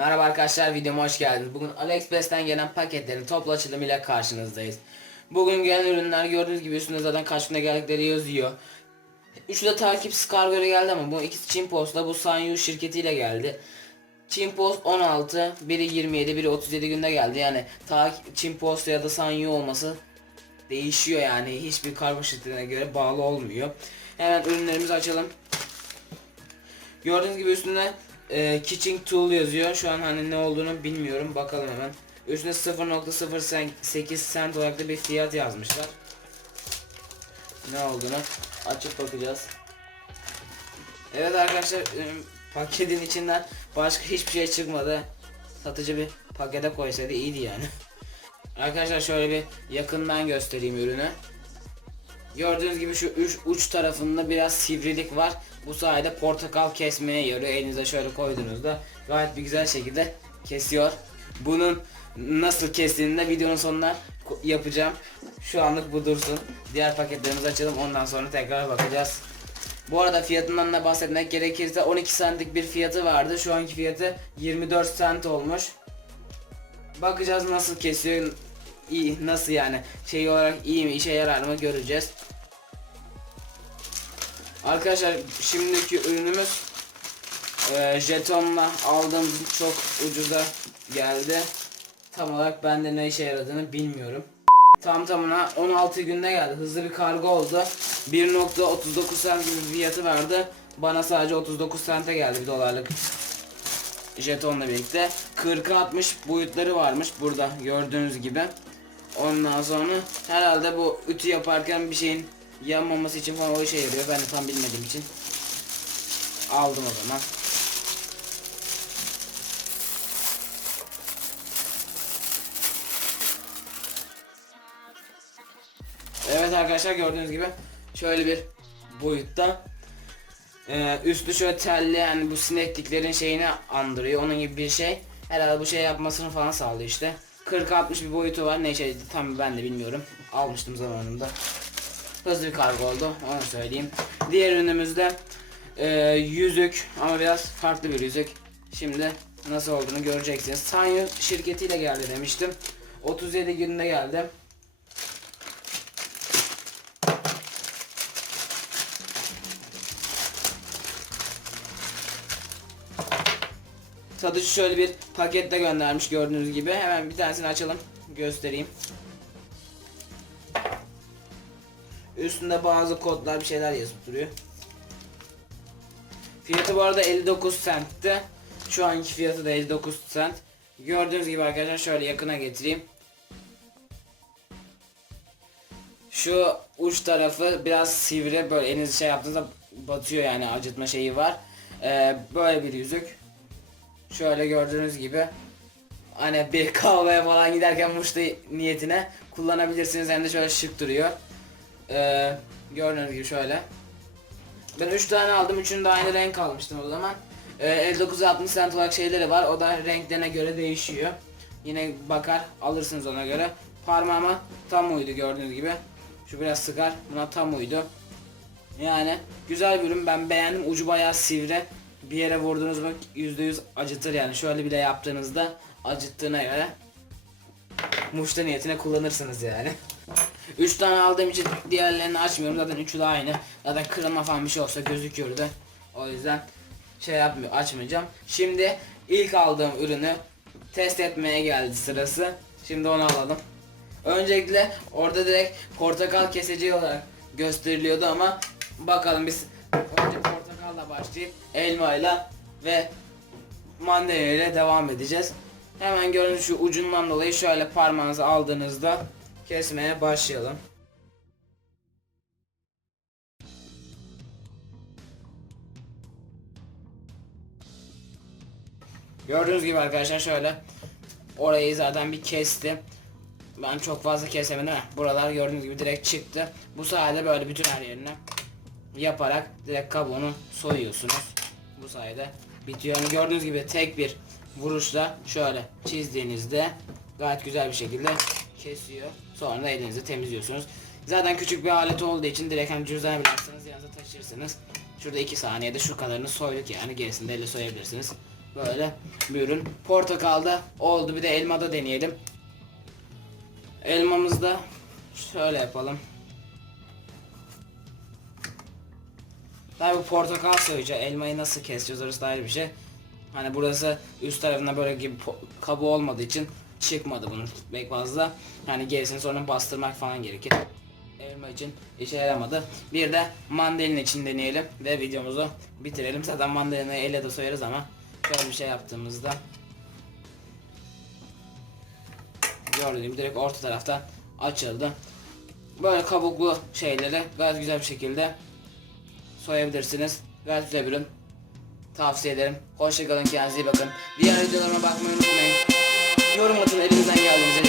Merhaba arkadaşlar videoma hoş geldiniz. Bugün AliExpress'ten gelen paketlerin toplu açılımıyla karşınızdayız. Bugün gelen ürünler gördüğünüz gibi üstünde zaten kaç günde geldikleri yazıyor. Üçü de takipsiz kargoya geldi ama bu ikisi Çin Post'la bu Sanyu şirketiyle geldi. Çin Post 16, biri 27, biri 37 günde geldi. Yani ta Çin Post ya da Sanyu olması değişiyor yani hiçbir kargo şirketine göre bağlı olmuyor. Hemen ürünlerimizi açalım. Gördüğünüz gibi üstünde e, Kitching Tool yazıyor. Şu an hani ne olduğunu bilmiyorum. Bakalım hemen. Üstünde 0.08 cent olarak da bir fiyat yazmışlar. Ne olduğunu açıp bakacağız. Evet arkadaşlar ürün paketin içinden başka hiçbir şey çıkmadı. Satıcı bir pakete koysaydı iyiydi yani. Arkadaşlar şöyle bir yakından göstereyim ürünü. Gördüğünüz gibi şu üç uç tarafında biraz sivrilik var. Bu sayede portakal kesmeye yarıyor. Elinize şöyle koyduğunuzda gayet bir güzel şekilde kesiyor. Bunun nasıl kestiğini de videonun sonuna yapacağım. Şu anlık bu dursun. Diğer paketlerimizi açalım ondan sonra tekrar bakacağız. Bu arada fiyatından da bahsetmek gerekirse 12 centlik bir fiyatı vardı. Şu anki fiyatı 24 cent olmuş. Bakacağız nasıl kesiyor. İyi nasıl yani şey olarak iyi mi işe yarar mı göreceğiz. Arkadaşlar şimdiki ürünümüz e, jetonla aldığım çok ucuza geldi. Tam olarak bende ne işe yaradığını bilmiyorum. Tam tamına 16 günde geldi. Hızlı bir kargo oldu. 1.39 cent gibi fiyatı vardı. Bana sadece 39 sente geldi bir dolarlık jetonla birlikte 40'a 60 boyutları varmış burada gördüğünüz gibi. Ondan sonra herhalde bu ütü yaparken bir şeyin yanmaması için falan o işe yarıyor. Ben de tam bilmediğim için aldım o zaman. Evet arkadaşlar gördüğünüz gibi şöyle bir boyutta ee, üstü şöyle telli yani bu sinekliklerin şeyini andırıyor onun gibi bir şey. Herhalde bu şey yapmasını falan sağlıyor işte. 40-60 bir boyutu var ne şeydi tam ben de bilmiyorum. Almıştım zamanında. Hızlı bir kargo oldu onu söyleyeyim. Diğer ürünümüzde e, yüzük ama biraz farklı bir yüzük. Şimdi nasıl olduğunu göreceksiniz. Sanyo şirketiyle geldi demiştim. 37 günde geldi. Satıcı şöyle bir pakette göndermiş gördüğünüz gibi. Hemen bir tanesini açalım. Göstereyim. Üstünde bazı kodlar bir şeyler yazıp duruyor. Fiyatı bu arada 59 centti. Şu anki fiyatı da 59 cent. Gördüğünüz gibi arkadaşlar şöyle yakına getireyim. Şu uç tarafı biraz sivri böyle elinizi şey yaptığınızda batıyor yani acıtma şeyi var. Ee, böyle bir yüzük. Şöyle gördüğünüz gibi hani bir kahveye falan giderken muşta niyetine kullanabilirsiniz hem de şöyle şık duruyor. Ee, gördüğünüz gibi şöyle. Ben 3 tane aldım. Üçünü de aynı renk almıştım o zaman. Ee, 59-60 cent olarak şeyleri var. O da renklerine göre değişiyor. Yine bakar alırsınız ona göre. Parmağıma tam uydu gördüğünüz gibi. Şu biraz sıkar. Buna tam uydu. Yani güzel bir ürün. Ben beğendim. Ucu bayağı sivri. Bir yere vurduğunuz mu %100 acıtır yani. Şöyle bile yaptığınızda acıttığına göre muşta niyetine kullanırsınız yani. 3 tane aldığım için diğerlerini açmıyorum. Zaten üçü de aynı. Zaten kırılma falan bir şey olsa gözüküyordu. O yüzden şey yapmıyor, açmayacağım. Şimdi ilk aldığım ürünü test etmeye geldi sırası. Şimdi onu alalım. Öncelikle orada direkt portakal keseceği olarak gösteriliyordu ama bakalım biz portakalla başlayıp elmayla ve mandalina ile devam edeceğiz. Hemen gördüğünüz şu ucundan dolayı şöyle parmağınızı aldığınızda kesmeye başlayalım. Gördüğünüz gibi arkadaşlar şöyle orayı zaten bir kestim. Ben çok fazla kesemedim. Buralar gördüğünüz gibi direkt çıktı. Bu sayede böyle bütün her yerine yaparak direkt kabuğunu soyuyorsunuz. Bu sayede bitiyor. Yani gördüğünüz gibi tek bir vuruşla şöyle çizdiğinizde gayet güzel bir şekilde kesiyor. Sonra da elinizi temizliyorsunuz. Zaten küçük bir alet olduğu için direkt hani cüzdana bilersiniz yanınıza taşırsınız. Şurada 2 saniyede şu kadarını soyduk yani gerisini de elle soyabilirsiniz. Böyle bir ürün. Portakalda oldu. Bir de elmada deneyelim. Elmamızda şöyle yapalım. Tabi bu portakal soyucu. Elmayı nasıl keseceğiz orası da ayrı bir şey. Hani burası üst tarafında böyle gibi kabuğu olmadığı için çıkmadı bunun pek fazla. Yani gerisini sonra bastırmak falan gerekir. Elma için işe yaramadı. Bir de mandalina için deneyelim ve videomuzu bitirelim. Zaten mandalinayı elle de soyarız ama şöyle bir şey yaptığımızda gördüğünüz gibi direkt orta taraftan açıldı. Böyle kabuklu şeyleri gayet güzel bir şekilde soyabilirsiniz. Gayet güzel. Tavsiye ederim. Hoşçakalın kendinize iyi bakın. Diğer videolarıma bakmayı unutmayın. Yorum atın elimizden geldiğince.